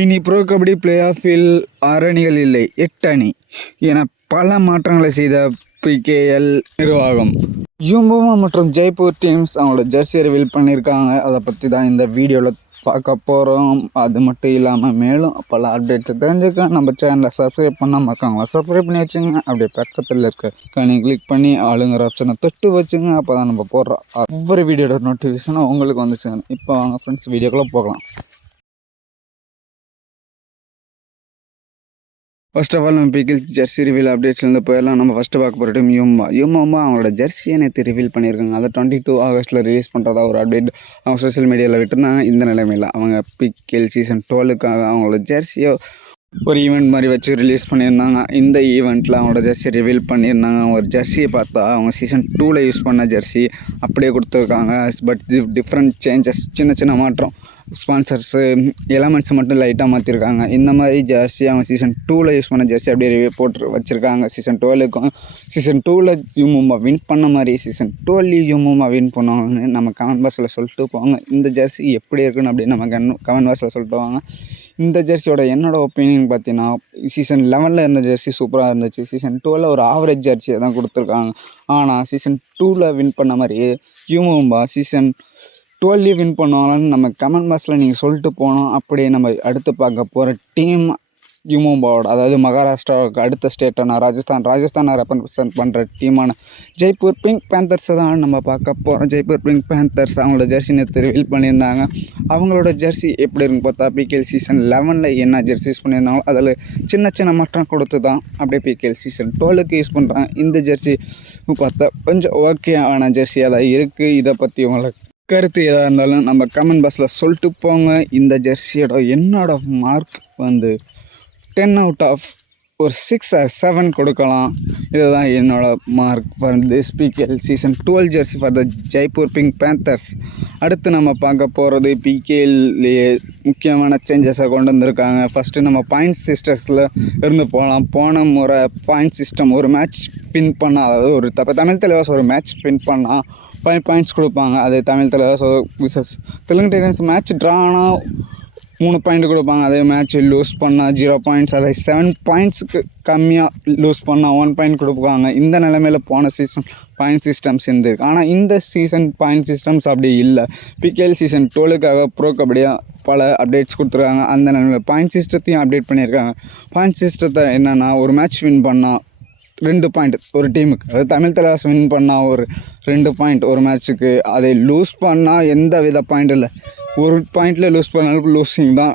இனி bro kabaddi play ஆஃபில் ஆறு அணிகள் இல்லை. எட்டு அணி என பல மாற்றங்களை செய்த பிகேஎல் நிர்வாகம். ஜூம்புமா மற்றும் ஜெய்ப்பூர் டீம்ஸ் அவங்களோட ஜெர்சி ரிவீல் பண்ணியிருக்காங்க. அதை பற்றி தான் இந்த வீடியோவில் பார்க்க போகிறோம் அது மட்டும் இல்லாமல் மேலும் பல அப்டேட்ஸ் தெரிஞ்சுக்க நம்ம சேனலை சப்ஸ்கிரைப் பண்ணால் இருக்காங்களா சப்ஸ்கிரைப் பண்ணி வச்சுங்க. அப்படியே பக்கத்தில் இருக்க கனி கிளிக் பண்ணி ஆளுங்கிற ஆப்ஷனை தொட்டு வச்சுங்க. அப்போ தான் நம்ம போடுற ஒவ்வொரு வீடியோட நோட்டிஃபிகேஷனும் உங்களுக்கு வந்துச்சு இப்போ வாங்க ஃப்ரெண்ட்ஸ் வீடியோக்குள்ளே போகலாம். ஃபர்ஸ்ட் ஆஃப் ஆல் நம்ம பிகில் ஜெர்சி ரிவீல் அப்டேட்ஸ்லேருந்து போயிடலாம். நம்ம ஃபஸ்ட்டு பார்க்க போகிற டீம் யூம்மா யூமாமா அவங்களோட ஜெர்சியை நேற்று ரிவீல் பண்ணியிருக்காங்க. அதை டுவெண்ட்டி டூ ஆகஸ்ட்டில் ரிலீஸ் பண்ணுறதா ஒரு அப்டேட் அவங்க சோஷியல் மீடியாவில் விட்டுருந்தாங்க. இந்த நிலைமையில் அவங்க பிகில் சீசன் டுவெலுக்காக அவங்களோட ஜெர்சியோ ஒரு ஈவெண்ட் மாதிரி வச்சு ரிலீஸ் பண்ணியிருந்தாங்க. இந்த ஈவெண்ட்டில் அவங்களோட ஜெர்சி ரிவீல் பண்ணியிருந்தாங்க. ஒரு ஜெர்சியை பார்த்தா அவங்க சீசன் டூவில் யூஸ் பண்ண ஜெர்சி அப்படியே கொடுத்துருக்காங்க. பட் டிஃப்ரெண்ட் சேஞ்சஸ் சின்ன சின்ன மாற்றம். ஸ்பான்சர்ஸு எலமெண்ட்ஸ் மட்டும் லைட்டாக மாற்றிருக்காங்க இந்த மாதிரி ஜெர்சி அவங்க சீசன் டூவில் யூஸ் பண்ண ஜெர்சி அப்படியே ரிவ்யூ போட்டு வச்சுருக்காங்க. சீசன் டுவெலுக்கும் சீசன் டூவில் யூமுமா வின் பண்ண மாதிரி சீசன் டுவெல்லையும் யூமுமா வின் பண்ணுவாங்கன்னு நம்ம கமெண்ட் பாக்ஸில் சொல்லிட்டு போவாங்க. இந்த ஜெர்சி எப்படி இருக்குன்னு அப்படின்னு நம்ம கன் கமெண்ட் பாக்ஸில் சொல்லிட்டு வாங்க இந்த ஜெர்சியோட என்னோடய ஒப்பீனியன் பார்த்தீங்கன்னா சீசன் லெவனில் இருந்த ஜெர்சி சூப்பராக இருந்துச்சு. சீசன் டூவில் ஒரு ஆவரேஜ் ஜெர்சியை தான் கொடுத்துருக்காங்க. ஆனால் சீசன் டூவில் வின் பண்ண மாதிரி யூமும்பா சீசன் டுவெல்லையும் வின் பண்ணுவாங்களான்னு நம்ம கமெண்ட் பாக்ஸில் நீங்கள் சொல்லிட்டு போனோம் அப்படியே நம்ம அடுத்து பார்க்க போகிற டீம் யூமோபாவோட அதாவது மகாராஷ்டிராவுக்கு அடுத்த ஸ்டேட்டான ராஜஸ்தான். ராஜஸ்தானை ரெப்ரசன்ட் பண்ணுற டீமான ஜெய்ப்பூர் பிங்க் பேந்தர்ஸை தான் நம்ம பார்க்க போகிறோம் ஜெய்ப்பூர் பிங்க் பேந்தர்ஸ் அவங்களோட ஜெர்சி நேற்று ரிவீல் பண்ணியிருந்தாங்க. அவங்களோட ஜெர்சி எப்படி இருக்குன்னு பார்த்தா பிகேஎல் சீசன் லெவனில் என்ன ஜெர்சி யூஸ் பண்ணியிருந்தாங்களோ அதில் சின்ன சின்ன மாற்றம் கொடுத்து தான் அப்படியே பிகேஎல் சீசன் டுவெலுக்கு யூஸ் பண்ணுறாங்க இந்த ஜெர்சி பார்த்தா கொஞ்சம் ஓகே ஆன ஜெர்சியாக தான் இருக்குது இதை பற்றி உங்களுக்கு கருத்து எதாக இருந்தாலும் நம்ம கமெண்ட் பாக்ஸில் சொல்லிட்டு போங்க. இந்த ஜெர்சியோட என்னோட மார்க் வந்து டென் அவுட் ஆஃப் ஒரு சிக்ஸ் ஆர் செவன் கொடுக்கலாம். இதுதான் என்னோட mark for this PKL season twelve jersey for the Jaipur Pink Panthers அடுத்து நம்ம பார்க்க போகிறது பிகேஎல்லையே முக்கியமான சேஞ்சஸை கொண்டு வந்திருக்காங்க. ஃபஸ்ட்டு நம்ம பாயிண்ட் சிஸ்டர்ஸில் இருந்து போகலாம் போன முறை பாயிண்ட் சிஸ்டம் ஒரு மேட்ச் வின் பண்ணால் அதாவது ஒரு தப்ப தமிழ் தலைவாஸ் ஒரு மேட்ச் வின் பண்ணால் ஃபைவ் பாயிண்ட்ஸ் கொடுப்பாங்க. அது Tamil Thalaivas versus Telugu Titans match draw ஆனால் மூணு பாயிண்ட் கொடுப்பாங்க. அதே மேட்ச் லூஸ் பண்ணால் ஜீரோ பாயிண்ட்ஸ் அதை செவன் பாயிண்ட்ஸுக்கு கம்மியாக லூஸ் பண்ணால் ஒன் பாயிண்ட் கொடுப்பாங்க. இந்த நிலமையில் போன சீசன் பாயிண்ட் சிஸ்டம்ஸ் இருந்திருக்கு ஆனால் இந்த சீசன் பாயிண்ட் சிஸ்டம்ஸ் அப்படி இல்லை. பிகேஎல் சீசன் டுவெலுக்காக ப்ரோ கபடியாக பல அப்டேட்ஸ் கொடுத்துருக்காங்க. அந்த நிலமையில் பாயிண்ட் சிஸ்டத்தையும் அப்டேட் பண்ணியிருக்காங்க. பாயிண்ட் சிஸ்டத்தை என்னென்னா ஒரு மேட்ச் வின் பண்ணால் ரெண்டு பாயிண்ட் ஒரு டீமுக்கு அதாவது தமிழ் தலைவாஸ் வின் பண்ணால் ஒரு ரெண்டு பாயிண்ட் ஒரு மேட்ச்சுக்கு அதை லூஸ் பண்ணால் எந்த வித பாயிண்ட் இல்லை. ஒரு பாயிண்டில் லூஸ் பண்ணாலும் லூசிங் தான்.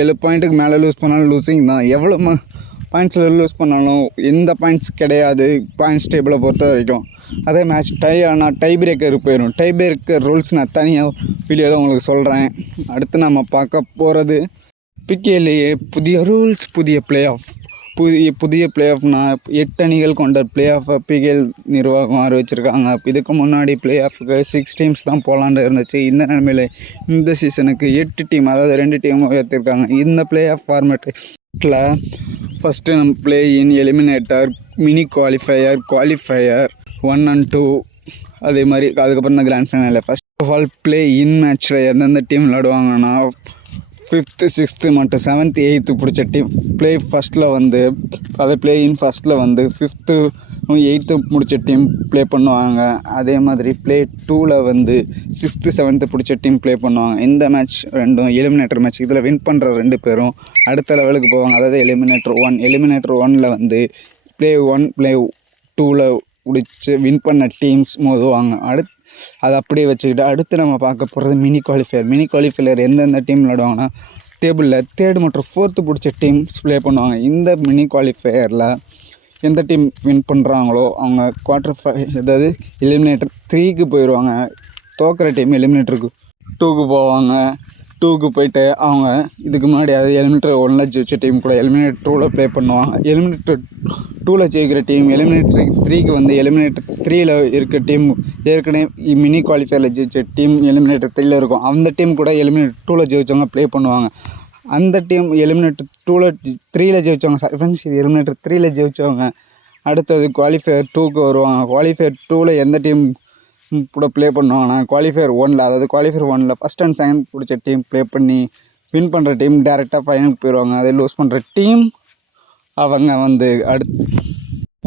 ஏழு பாயிண்ட்டுக்கு மேலே லூஸ் பண்ணாலும் லூசிங் தான். எவ்வளோ ம பாயிண்ட்ஸில் லூஸ் பண்ணாலும் எந்த பாயிண்ட்ஸ் கிடையாது. பாயிண்ட்ஸ் டேபிளை பொறுத்த வரைக்கும். அதே மேட்ச் டை ஆனால் டை பிரேக்கர் போயிடும் டை பிரேக்கர் ரூல்ஸ் நான் தனியாக வீடியோவில் உங்களுக்கு சொல்கிறேன் அடுத்து நம்ம பார்க்க போகிறது பிகேலேயே புதிய ரூல்ஸ் புதிய பிளே ஆஃப் புதிய புதிய பிளே ஆஃப்னா எட்டு அணிகள் கொண்ட பிளே ஆஃப் பிகேல் நிர்வாகம் ஆரம்பிச்சிருக்காங்க இதுக்கு முன்னாடி பிளே ஆஃபுக்கு சிக்ஸ் டீம்ஸ் தான் போகலான்னு இருந்துச்சு. இந்த நிலைமையில் இந்த சீசனுக்கு எட்டு டீம் அதாவது ரெண்டு டீம் உயர்த்திருக்காங்க. இந்த பிளே ஆஃப் ஃபார்மேட்டில் ஃபஸ்ட்டு நம்ம play in eliminator mini qualifier qualifier one and two அதே மாதிரி அதுக்கப்புறம் தான் grand ஃபைனலில் first of all play in மேட்ச்சில் எந்தெந்த டீம் விளாடுவாங்கன்னா ஃபிஃப்த்து சிக்ஸ்த்து மட்டும் செவன்த்து எயித்து பிடிச்ச டீம் ப்ளே ஃபஸ்ட்டில் வந்து அதே ப்ளே இன் ஃபஸ்ட்டில் வந்து ஃபிஃப்த்து எயித்து முடித்த டீம் ப்ளே பண்ணுவாங்க. அதே மாதிரி ப்ளே டூவில் வந்து சிக்ஸ்த்து செவன்த்து பிடிச்ச டீம் ப்ளே பண்ணுவாங்க. இந்த மேட்ச் ரெண்டும் எலிமினேட்டர் மேட்ச் இதில் வின் பண்ணுற ரெண்டு பேரும் அடுத்த லெவலுக்கு போவாங்க. அதாவது எலிமினேட்டர் ஒன் எலிமினேட்டர் ஒனில் வந்து ப்ளே ஒன் ப்ளே டூவில் முடிச்சு வின் பண்ண டீம்ஸ் மோதுவாங்க. அடுத்து அதை அப்படியே வச்சுக்கிட்டு அடுத்து நம்ம பார்க்க போகிறது மினி குவாலிஃபயர் மினி குவாலிஃபயர் எந்தெந்த டீம் விளாடுவாங்கன்னா டேபிளில் தேர்டு மற்றும் ஃபோர்த்து பிடிச்ச டீம்ஸ் ப்ளே பண்ணுவாங்க. இந்த மினி குவாலிஃபயரில் எந்த டீம் வின் பண்ணுறாங்களோ அவங்க குவார்ட்டர் ஃபை அதாவது எலிமினேட்டர் த்ரீக்கு போயிடுவாங்க தோக்கிற டீம் எலிமினேட்டருக்கு டூக்கு போவாங்க. டூக்கு போயிட்டு அவங்க இதுக்கு முன்னாடி அது எலிமினேட்டர் ஒன்றில் ஜெயிச்ச டீம் கூட எலிமினேட் டூவில் ப்ளே பண்ணுவாங்க. எலிமினேட்டர் டூவில் ஜெயிக்கிற டீம் எலிமினேட்டர் த்ரீக்கு வந்து எலிமினேட்டர் த்ரீயில் இருக்க டீம் ஏற்கனவே மினி குவாலிஃபயரில் ஜெயிச்ச டீம் எலிமினேட்டர் த்ரீயில் இருக்கும். அந்த டீம் கூட எலிமினேட் டூவில் ஜெயிச்சவங்க ப்ளே பண்ணுவாங்க. அந்த டீம் எலிமினேட்டர் டூவில் த்ரீயில் ஜெயிச்சவங்க சாரி ஃப்ரெண்ட்ஸ் இது எலிமினேட்டர் த்ரீயில் ஜெயிச்சவங்க. அடுத்தது குவாலிஃபயர் டூக்கு வருவாங்க. குவாலிஃபயர் டூவில் எந்த டீம் கூட ப்ளே பண்ணுவாங்கன்னா குவாலிஃபயர் ஒனில் அதாவது குவாலிஃபயர் ஒனில் ஃபஸ்ட் அண்ட் செகண்ட் பிடிச்ச டீம் ப்ளே பண்ணி வின் பண்ணுற டீம் டேரெக்டாக ஃபைனலுக்கு போயிடுவாங்க அதே லூஸ் பண்ணுற டீம் அவங்க வந்து அடுத்து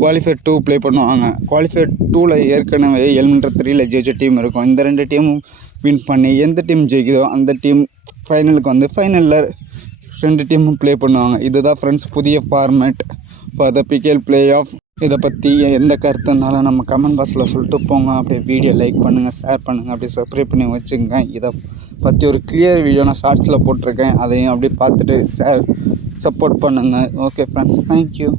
குவாலிஃபயர் டூ ப்ளே பண்ணுவாங்க. குவாலிஃபயர் டூவில் ஏற்கனவே எலிமெண்டர் த்ரீல ஜெயிச்ச டீம் இருக்கும். இந்த ரெண்டு டீமும் வின் பண்ணி எந்த டீம் ஜெயிக்குதோ அந்த டீம் ஃபைனலுக்கு வந்து ஃபைனலில் ரெண்டு டீமும் ப்ளே பண்ணுவாங்க. இதுதான் ஃப்ரெண்ட்ஸ் புதிய format for the PKL play off இதை பற்றி எந்த கருத்துனாலும் நம்ம கமெண்ட் பாக்ஸில் சொல்லிட்டு போங்க. அப்படியே வீடியோ லைக் பண்ணுங்கள் ஷேர் பண்ணுங்கள் அப்படியே சப்ஸ்கிரைப் பண்ணி வச்சுக்கோங்க. இதை பற்றி ஒரு கிளியர் வீடியோ நான் ஷார்ட்ஸில் போட்டிருக்கேன். அதையும் அப்படியே பார்த்துட்டு ஷேர் சப்போர்ட் பண்ணுங்கள் ஓகே ஃப்ரெண்ட்ஸ் தேங்க்யூ